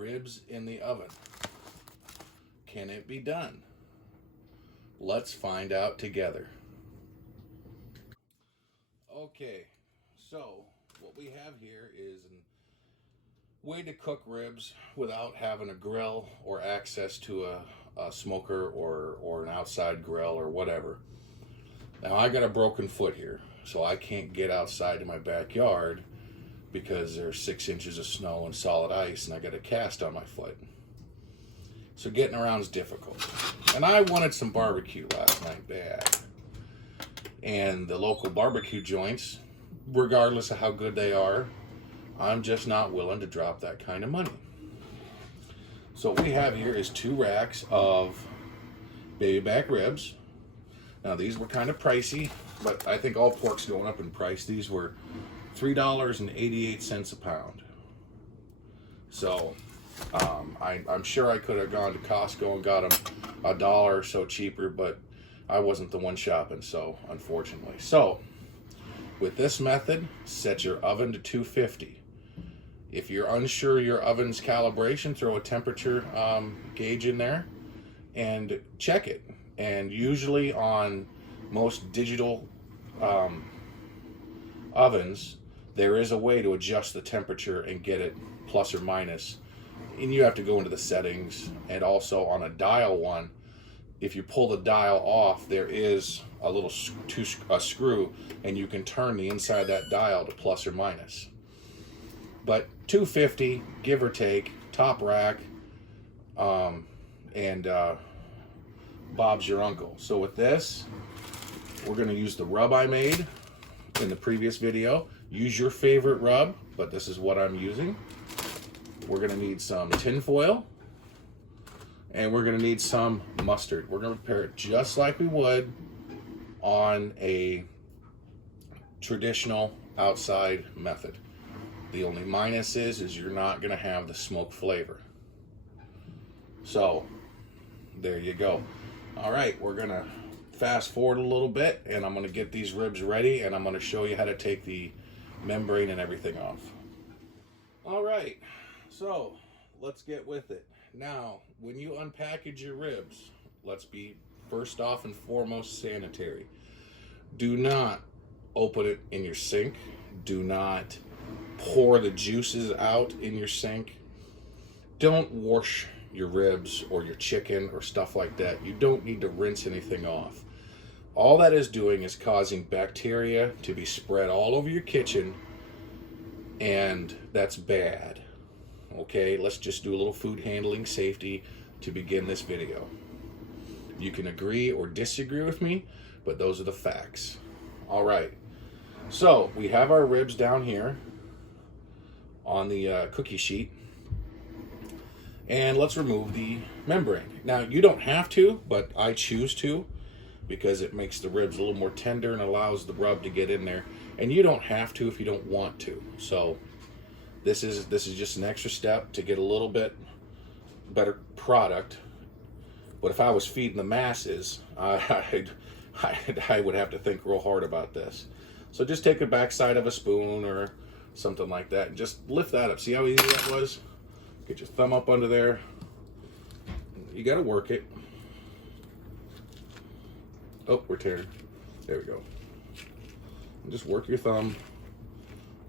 ribs in the oven. Can it be done? Let's find out together. Okay, so what we have here is a way to cook ribs without having a grill or access to a smoker or an outside grill or whatever. Now I got a broken foot here, so I can't get outside to my backyard because there's 6 inches of snow and solid ice and I got a cast on my foot. So getting around is difficult. And I wanted some barbecue last night bad. And the local barbecue joints, regardless of how good they are, I'm just not willing to drop that kind of money. So what we have here is 2 racks of baby back ribs. Now these were kind of pricey, but I think all pork's going up in price. These were $3.88 a pound. So I'm sure I could have gone to Costco and got them $1 or so cheaper, but I wasn't the one shopping, so unfortunately. So with this method, set your oven to 250. If you're unsure your oven's calibration, throw a temperature gauge in there and check it. And usually on most digital ovens, there is a way to adjust the temperature and get it plus or minus. And you have to go into the settings, and also on a dial one, if you pull the dial off, there is a little screw, and you can turn the inside of that dial to plus or minus. But 250, give or take, top rack, and Bob's your uncle. So with this, we're going to use the rub I made in the previous video. Use your favorite rub, but this is what I'm using. We're going to need some tin foil, and we're going to need some mustard. We're going to prepare it just like we would on a traditional outside method. The only minus is you're not going to have the smoke flavor. So there you go. All right, we're going to fast forward a little bit, and I'm going to get these ribs ready, and I'm going to show you how to take the membrane and everything off. All right, so let's get with it. Now, when you unpackage your ribs, let's be first off and foremost sanitary. Do not open it in your sink. Do not pour the juices out in your sink. Don't wash your ribs or your chicken or stuff like that. You don't need to rinse anything off. All that is doing is causing bacteria to be spread all over your kitchen, and that's bad. Okay, let's just do a little food handling safety to begin this video. You can agree or disagree with me, but those are the facts. All right, so we have our ribs down here on the cookie sheet, and let's remove the membrane. Now, you don't have to, but I choose to because it makes the ribs a little more tender and allows the rub to get in there. And you don't have to if you don't want to. So this is just an extra step to get a little bit better product. But if I was feeding the masses, I would have to think real hard about this. So just take the backside of a spoon or something like that and just lift that up. See how easy that was? Get your thumb up under there. You got to work it. Oh, we're tearing. There we go. And just work your thumb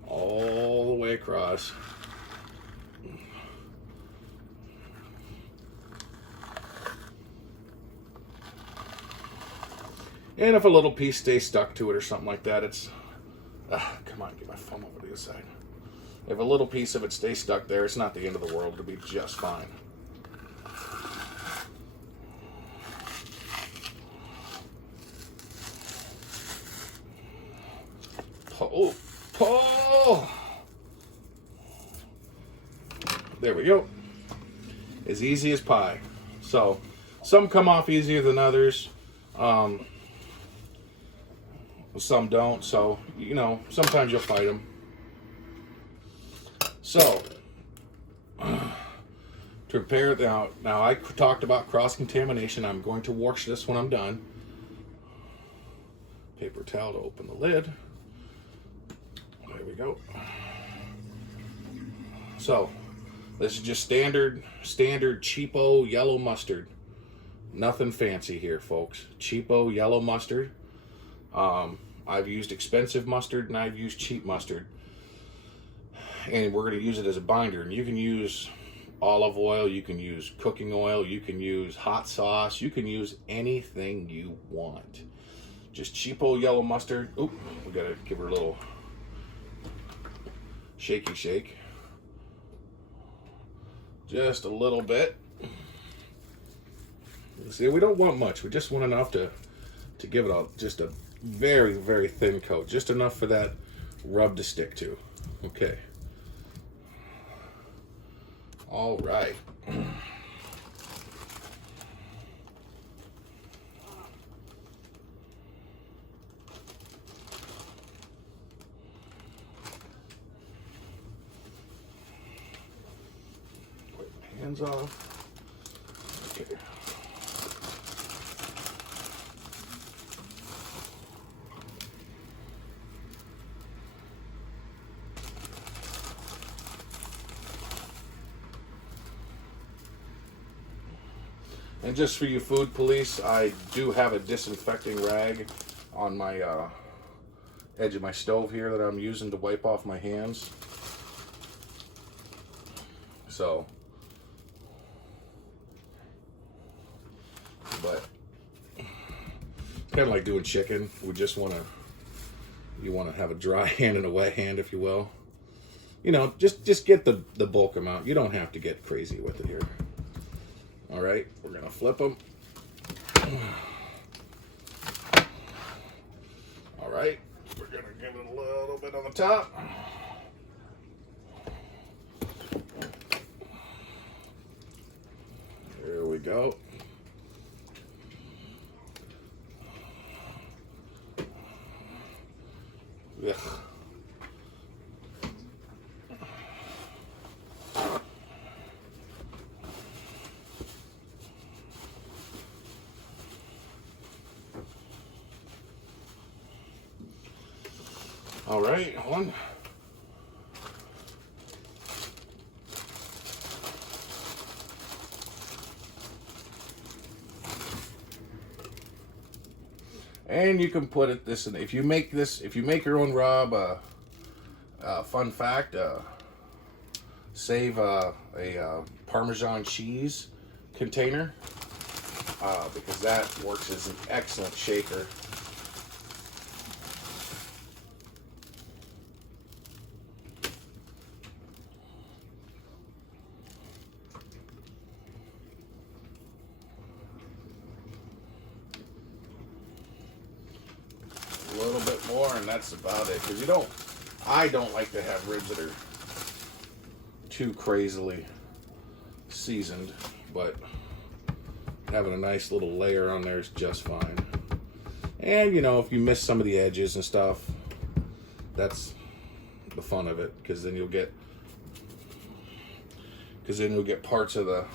all the way across. And if a little piece stays stuck to it or something like that, it's... come on, get my thumb over to the other side. If a little piece of it stays stuck there, it's not the end of the world. It'll be just fine. Pull! There we go. As easy as pie. So, some come off easier than others. Some don't. So, you know, sometimes you'll fight them. So, to prepare now I talked about cross-contamination. I'm going to wash this when I'm done. Paper towel to open the lid. There we go. So, This is just standard cheapo yellow mustard. Nothing fancy here, folks. Cheapo yellow mustard. I've used expensive mustard and I've used cheap mustard. And we're going to use it as a binder. And you can use olive oil, you can use cooking oil, you can use hot sauce, you can use anything you want. Just cheapo yellow mustard. Oop, we got to give her a little shaky shake. Just a little bit. See, we don't want much. We just want enough to give it just a very, very thin coat. Just enough for that rub to stick to. Okay. All right. Hands off. Okay. And just for you food police, I do have a disinfecting rag on my edge of my stove here that I'm using to wipe off my hands. So, but kind of like doing chicken. We just you want to have a dry hand and a wet hand, if you will. You know, just get the bulk amount. You don't have to get crazy with it here. All right, we're gonna flip them. All right, we're gonna give it a little bit on the top. There we go. Ugh. All right, one. And you can put it this in. If you make your own rub, fun fact, save a Parmesan cheese container because that works as an excellent shaker. A little bit more, and that's about it. Because I don't like to have ribs that are too crazily seasoned, but having a nice little layer on there is just fine. And you know, if you miss some of the edges and stuff, that's the fun of it, because then you'll get parts of the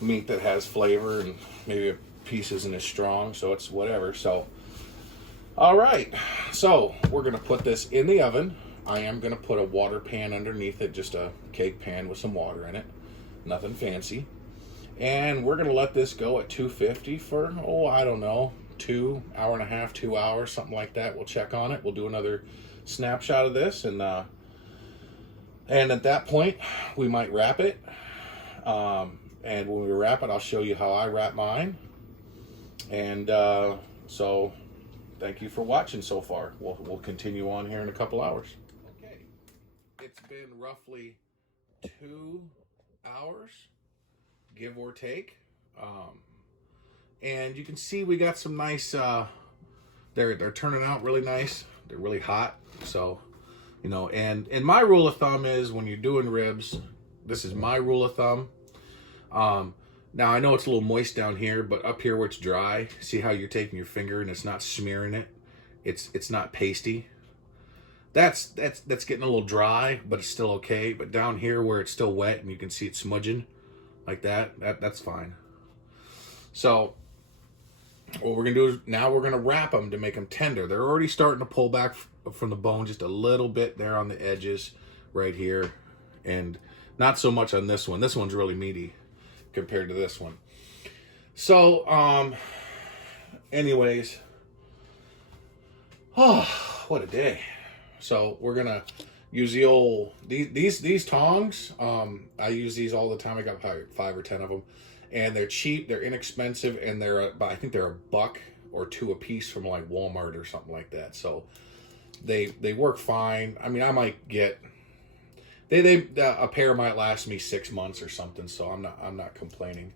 meat that has flavor, and maybe a piece isn't as strong, so it's whatever. So, all right, so we're gonna put this in the oven. I am gonna put a water pan underneath it, just a cake pan with some water in it, nothing fancy. And we're gonna let this go at 250 for, I don't know, 2 hour and a half, 2 hours, something like that. We'll check on it. We'll do another snapshot of this, and at that point we might wrap it. And when we wrap it, I'll show you how I wrap mine. And so thank you for watching so far. We'll continue on here in a couple hours. Okay, it's been roughly 2 hours, give or take. And you can see we got some nice, they're turning out really nice. They're really hot. So, you know, and my rule of thumb is when you're doing ribs, this is my rule of thumb. Now I know it's a little moist down here, but up here where it's dry, see how you're taking your finger and it's not smearing it? It's not pasty. That's getting a little dry, but it's still okay. But down here where it's still wet and you can see it smudging like that's fine. So what we're going to do is now we're going to wrap them to make them tender. They're already starting to pull back from the bone just a little bit there on the edges right here. And not so much on this one. This one's really meaty compared to this one. So, anyways, oh, what a day. So we're going to use the old, these tongs. I use these all the time. I got probably 5 or 10 of them. And they're cheap, they're inexpensive, and I think they're $1 or $2 a piece from like Walmart or something like that. So they work fine. I mean, I might get a pair might last me 6 months or something. So I'm not complaining.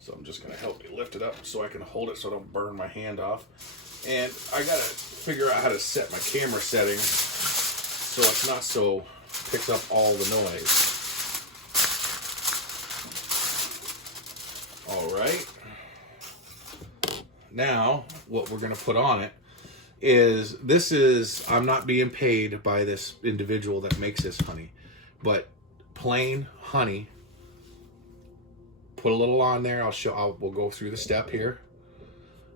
So I'm just gonna help you lift it up so I can hold it so I don't burn my hand off. And I gotta figure out how to set my camera settings so it's not so picks up all the noise. All right. Now, what we're going to put on it is, I'm not being paid by this individual that makes this honey, but plain honey. Put a little on there. We'll go through the step here.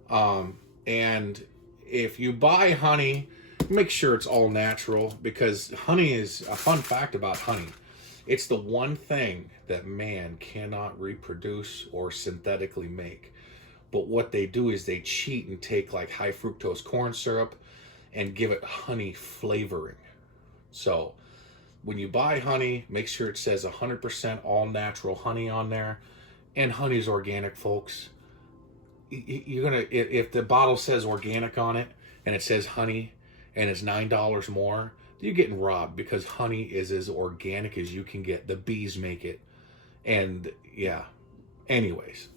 And if you buy honey, make sure it's all natural, because honey is a fun fact about honey. It's the one thing that man cannot reproduce or synthetically make. But what they do is they cheat and take like high fructose corn syrup and give it honey flavoring. So when you buy honey, make sure it says 100% all natural honey on there. And honey's organic, folks. You're gonna, if the bottle says organic on it and it says honey and it's $9 more, you're getting robbed, because honey is as organic as you can get. The bees make it. And yeah, anyways.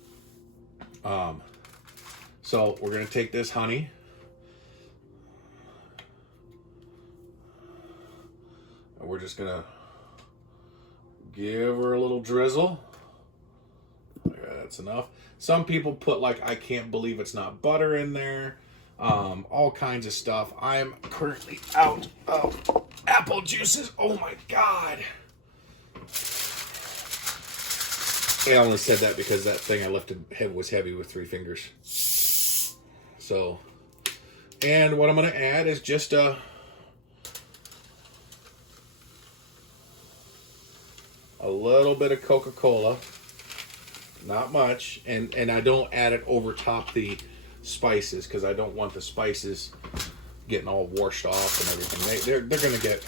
So we're going to take this honey. And we're just going to give her a little drizzle. Yeah, that's enough. Some people put like, I can't believe it's not butter in there. All kinds of stuff. I'm currently out of apple juices. Oh my God. And I only said that because that thing I lifted was heavy with 3 fingers. So, and what I'm going to add is just a little bit of Coca-Cola. Not much. And I don't add it over top the spices, because I don't want the spices getting all washed off and everything. They're going to get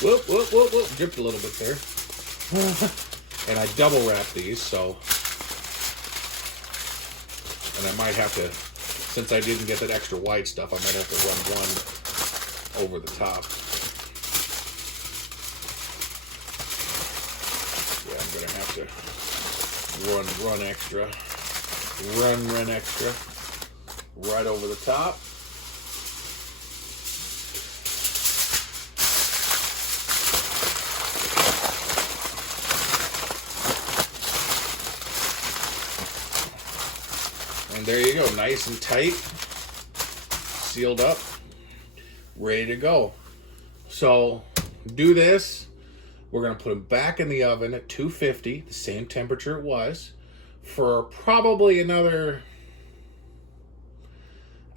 whoop dripped a little bit there. And I double wrap these, so, and I might have to, since I didn't get that extra white stuff, I might have to run one over the top. Yeah, I'm gonna have to run extra right over the top. And there you go, nice and tight, sealed up, ready to go. So do this. We're going to put them back in the oven at 250, the same temperature it was, for probably another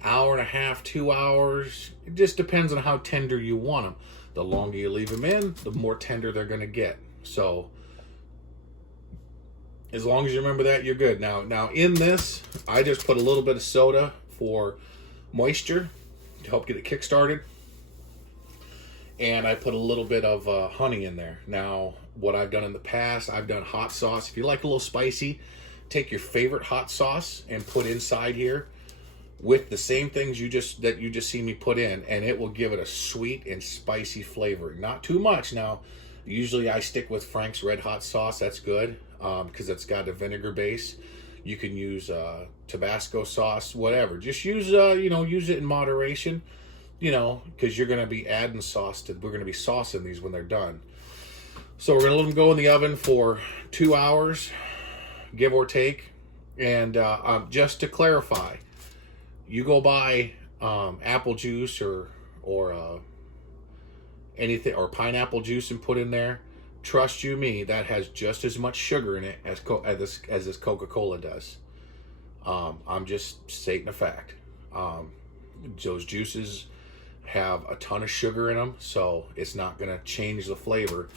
hour and a half, 2 hours. It just depends on how tender you want them. The longer you leave them in, the more tender they're going to get. So as long as you remember that, you're good. Now in this, I just put a little bit of soda for moisture to help get it kick-started. And I put a little bit of honey in there. Now, what I've done in the past, I've done hot sauce. If you like a little spicy, take your favorite hot sauce and put inside here with the same things you just see me put in, and it will give it a sweet and spicy flavor. Not too much. Now, usually I stick with Frank's Red Hot sauce. That's good because it's got a vinegar base. You can use Tabasco sauce, whatever. Just use use it in moderation. Because you're going to be adding sauce we're going to be saucing these when they're done. So we're going to let them go in the oven for 2 hours, give or take. And just to clarify, you go buy apple juice or anything, or pineapple juice, and put in there. Trust you me, that has just as much sugar in it as this Coca-Cola does. I'm just stating a fact. Those juices have a ton of sugar in them, so it's not going to change the flavor.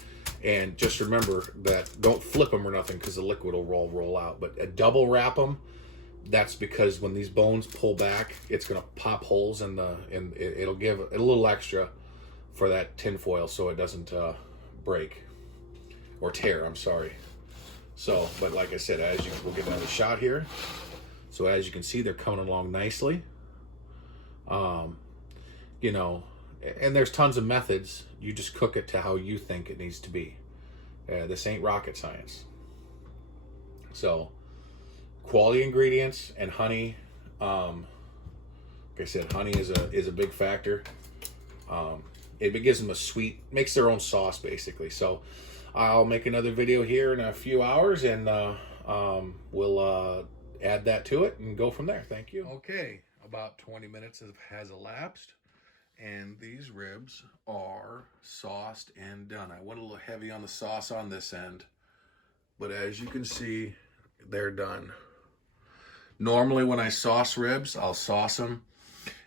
And just remember that don't flip them or nothing, because the liquid will roll out. But a double wrap them. That's because when these bones pull back, it's going to pop holes in it'll give a little extra for that tin foil so it doesn't break or tear. I'm sorry. So, but like I said, we'll get another shot here. So as you can see, they're coming along nicely. You know, and there's tons of methods. You just cook it to how you think it needs to be. This ain't rocket science. So, quality ingredients and honey. Like I said, honey is a big factor. It gives them a sweet, makes their own sauce basically. So, I'll make another video here in a few hours, and we'll add that to it and go from there. Thank you. Okay, about 20 minutes has elapsed, and these ribs are sauced and done. I went a little heavy on the sauce on this end, but as you can see, they're done. Normally when I sauce ribs, I'll sauce them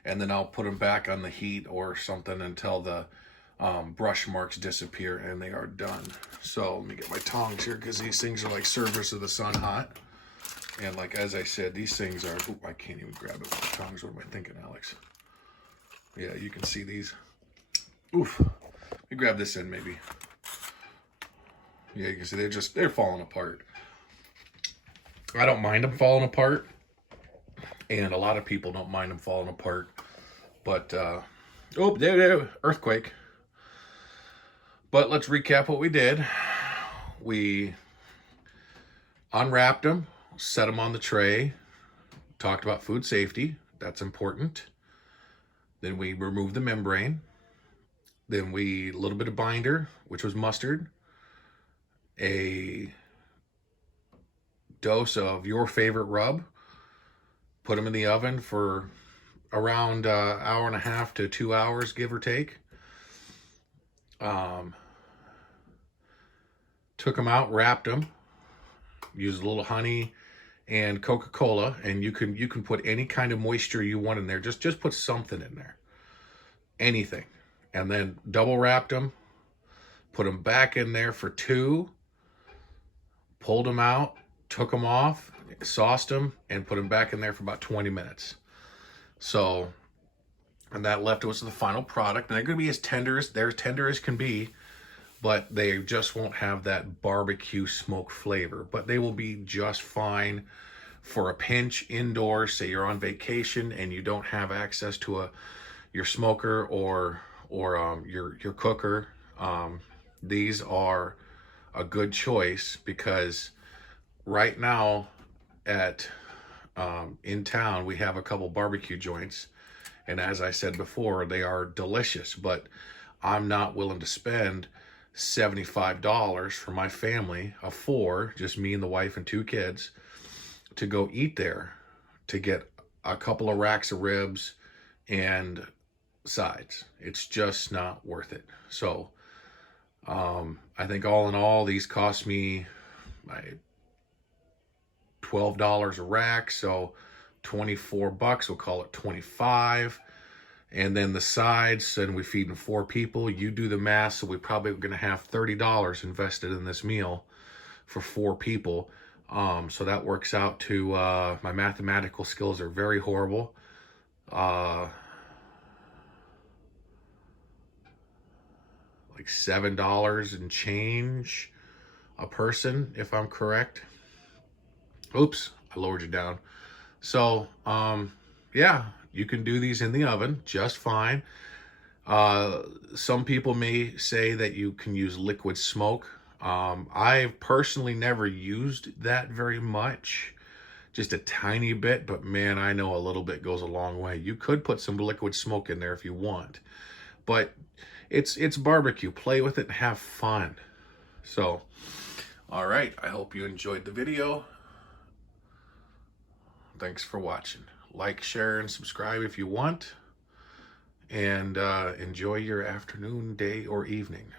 and then I'll put them back on the heat or something until the brush marks disappear and they are done. So let me get my tongs here, because these things are like Service of the Sun hot. And like, as I said, these things are, I can't even grab it with the tongs. What am I thinking, Alex? Yeah, you can see these. Oof. Let me grab this in maybe. Yeah, you can see they're falling apart. I don't mind them falling apart. And a lot of people don't mind them falling apart. But, oh, there, earthquake. But let's recap what we did. We unwrapped them, set them on the tray, talked about food safety. That's important. Then we removed the membrane. Then a little bit of binder, which was mustard. A dose of your favorite rub. Put them in the oven for around an hour and a half to 2 hours, give or take. Took them out, wrapped them. Used a little honey and Coca-Cola, and you can put any kind of moisture you want in there. Just put something in there, anything, and then double wrapped them, put them back in there for 2, pulled them out, took them off, sauced them, and put them back in there for about 20 minutes. So, and that left us with the final product. And they're going to be as tender as can be, but they just won't have that barbecue smoke flavor. But they will be just fine for a pinch indoors. Say you're on vacation and you don't have access to your smoker or your cooker. These are a good choice, because right now in town we have a couple barbecue joints, and as I said before, they are delicious, but I'm not willing to spend $75 for my family of 4, just me and the wife and 2 kids, to go eat there to get a couple of racks of ribs and sides. It's just not worth it. So I think all in all, these cost me $12 a rack, so 24 bucks, we'll call it 25. And then the sides, and we feed 4 people. You do the math, so we're probably going to have $30 invested in this meal for 4 people. So that works out to, my mathematical skills are very horrible. Like $7 and change a person, if I'm correct. Oops, I lowered you down. So, yeah, you can do these in the oven just fine. Some people may say that you can use liquid smoke. I've personally never used that very much, just a tiny bit, but man, I know a little bit goes a long way. You could put some liquid smoke in there if you want, but it's barbecue. Play with it and have fun. So, all right, I hope you enjoyed the video. Thanks for watching. Like, share, and subscribe if you want. And enjoy your afternoon, day, or evening.